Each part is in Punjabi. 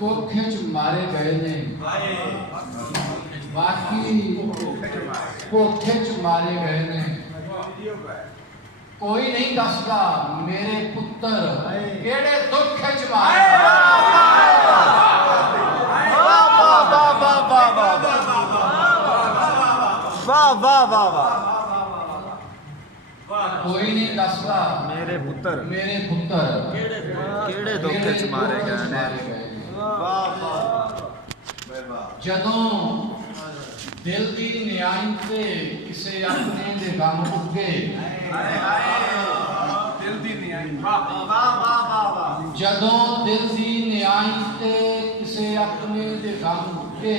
ਭੁੱਖੇ ਚ ਮਾਰੇ ਗਏ ਨੇ, ਬਾਕੀ ਭੁੱਖੇ ਚ ਮਾਰੇ ਗਏ ਨੇ। ਕੋਈ ਨਹੀਂ ਦੱਸਦਾ ਮੇਰੇ ਪੁੱਤਰ ਕਿਹੜੇ ਦੁੱਖ ਚ ਮਾਰੇ। ਵਾਹ ਵਾਹ ਵਾਹ ਵਾਹ। ਕੋਈ ਨਹੀਂ ਦੱਸਦਾ ਮੇਰੇ ਪੁੱਤਰ ਕਿਹੜੇ ਦੁੱਖ ਚ ਮਾਰੇ ਗਏ ਨੇ। ਵਾਹ ਵਾਹ। ਜਦੋਂ ਦਿਲ ਦੀ ਨਿਆਈ ਤੇ ਕਿਸੇ ਆਪਣੇ ਦੇ ਗਮ ਉੱਗੇ, ਦਿਲ ਦੀ ਨਿਆਈ। ਜਦੋਂ ਦਿਲ ਦੀ ਨਿਆਈ ਤੇ ਕਿਸੇ ਆਪਣੇ ਦੇ ਗਮ ਉੱਗੇ,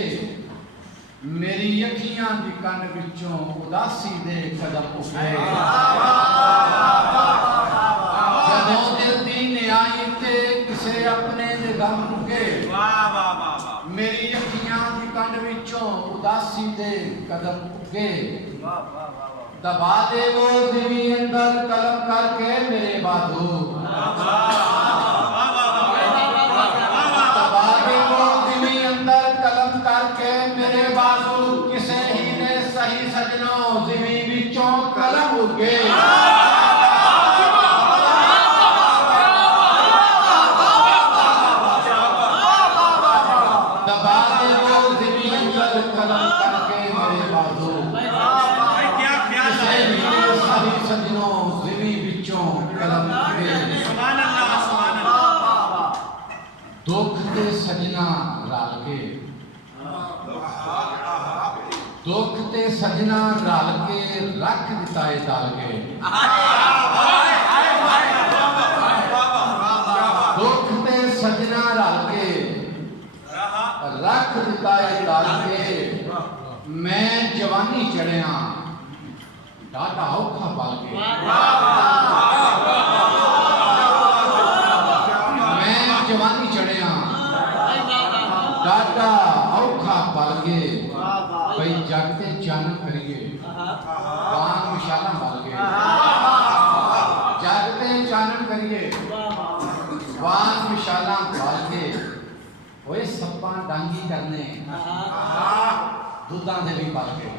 ਮੇਰੀ ਅੱਖੀਆਂ ਦੀ ਕੰਨ ਵਿੱਚੋਂ ਉਦਾਸੀ ਦੇ ਕਦਮ ਉੱਠੇ। ਜਦੋਂ ਦਿਲ ਦੀ ਨਿਆਈ ਤੇ ਕਿਸੇ ਆਪਣੇ ਦੇ ਗਮ ਉੱਗੇ, ਮੇਰੀ ਅੱਖੀਆਂ ਦੀ ਕੰਨ ਵਿੱਚੋਂ ਉਦਾਸੀ ਦੇ ਕਦਮ ਉੱਗੇ। ਦਬਾ ਦੇ ਉਹ ਜ਼ਮੀਨ ਅੰਦਰ ਕਲਮ ਕਰਕੇ ਮੇਰੇ ਬਾਜ਼ੂ, ਦਬਾ ਦੇ ਉਹ ਜ਼ਮੀਨ ਅੰਦਰ ਕਲਮ ਕਰਕੇ ਮੇਰੇ ਬਾਜ਼ੂ। ਕਿਸੇ ਹੀ ਨੇ ਸਹੀ ਸਜਣੋ ਜ਼ਮੀਨ ਵਿੱਚੋਂ ਕਲਮ ਉੱਗੇ। ਦਬਾ ਦੇ ਉਹ ਜ਼ਮੀਨ ਅੰਦਰ ਕਲਮ ਕਰਕੇ ਮੇਰੇ ਬਾਜ਼ੂ। ਕਿਸੇ ਹੀ ਨੇ ਸਹੀ ਸਜਣੋ ਜ਼ਮੀਨ ਵਿੱਚੋਂ ਕਲਮ ਉੱਗੇ। ਦੁੱਖ ਤੇ ਸਜਣਾ ਰਲ ਕੇ, ਦੁੱਖ ਤੇ ਸਜਣਾ ਰਲ ਕੇ ਰੱਖ ਦਿੱਤਾ ਏ ਤਲ ਕੇ। ਦੁੱਖ ਤੇ ਸਜਣਾ ਰਲ ਕੇ ਰੱਖ ਦਿੱਤਾ ਏ ਤਲ ਕੇ। ਮੈਂ ਜਵਾਨੀ ਚੜਿਆ ਡਾਢਾ ਔਖਾ ਪਲ ਕੇ। ਮੈਂ ਜਵਾਨੀ ਚੜਿਆ ਡਾਢਾ ਔਖਾ ਪਲ ਕੇ। ਬਈ ਜਗ ਤੇ ਚਾਨਣ ਕਰੀਏ ਬਾਣ ਮਿਸਾਲਾਂ ਬਲ ਕੇ। ਜਗ ਤੇ ਚਾਨਣ ਕਰੀਏ ਬਾਣ ਮਿਸਾਲਾਂ ਬਲ ਕੇ। ਓਏ ਸੱਪਾਂ ਡਾਂਗੀ ਕਰਨੇ ਦੁੱਧਾਂ ਦੇ ਵੀ ਪਲ ਕੇ।